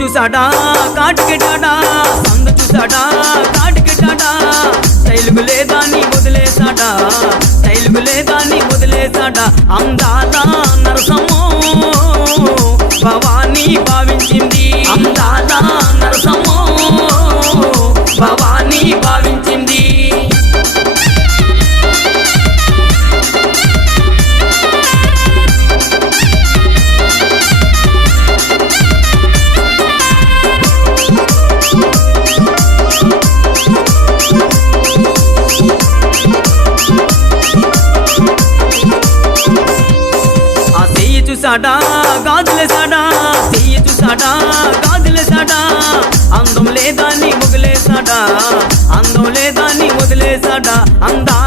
చూసాడా కాటికెట్టాడా సందు చూసాడా కాటికెట్టాడా స్టైలుకు లేదా నీ వదిలేసాడా స్టైలుకు లేదా నీ వదిలేసాడా అందాల నరసమ్మో భవానీ భావించింది అందాల నరసమ్మో భవానీ భావించింది చూసాడా గాజులేసాడా చెయ్యి చూసాడా గాజులేసాడా అందం లేదా నీ వదిలేసాడా అందం లేదా నీ వదిలేసాడా అందా